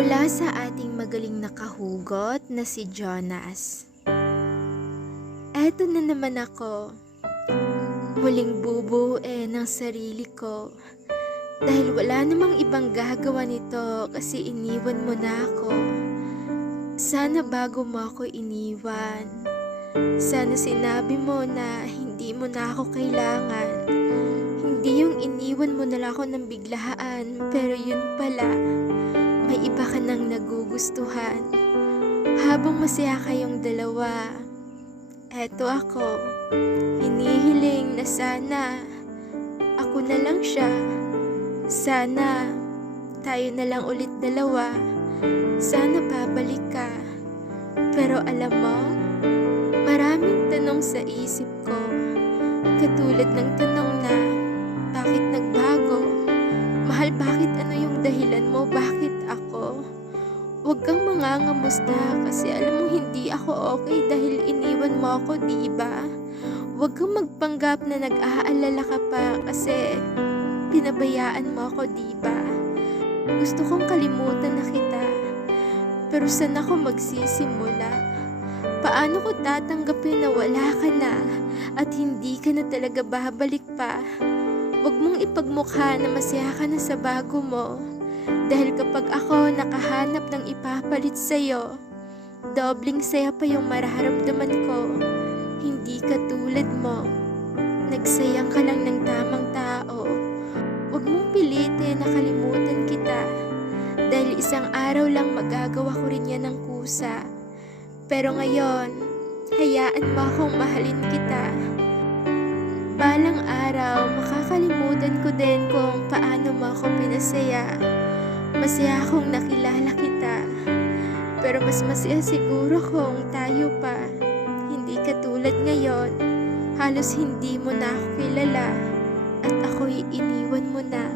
Mula sa ating magaling na kahugot na si Jonas. Eto na naman ako, muling bubuuin ng sarili ko dahil wala namang ibang gagawa nito kasi iniwan mo na ako. Sana bago mo ako iniwan, sana sinabi mo na hindi mo na ako kailangan. Hindi yung iniwan mo na lang ako ng biglaan, pero yun pala, may iba ka nang nagugustuhan. Habang masaya kayong dalawa, eto ako, hinihiling na sana ako na lang siya. Sana tayo na lang ulit dalawa. Sana babalik ka. Pero alam mo, maraming tanong sa isip ko. Katulad ng tanong na, bakit nagbago? Mahal, bakit ano yung dahilan mo? Bakit ako? Huwag kang mangangamusta kasi alam mo hindi ako okay dahil iniwan mo ako, diba? Huwag kang magpanggap na nag-aalala ka pa kasi pinabayaan mo ako, diba? Gusto kong kalimutan na kita, pero saan ako magsisimula? Paano ko tatanggapin na wala ka na at hindi ka na talaga babalik pa? Huwag mong ipagmukha na masaya ka na sa bago mo. Dahil kapag ako nakahanap ng ipapalit sa'yo, dobling saya pa yung mararamdaman ko. Hindi ka tulad mo. Nagsayang ka lang ng tamang tao. Huwag mong pilitin na kalimutan kita. Dahil isang araw lang magagawa ko rin yan ng kusa. Pero ngayon, hayaan mo akong mahalin kita. Balang araw, makakalimutan ko din kung paano mo ako pinasaya. Masaya akong nakilala kita. Pero mas masaya siguro kung tayo pa. Hindi katulad ngayon. Halos hindi mo na ako kilala. At ako'y iniwan mo na.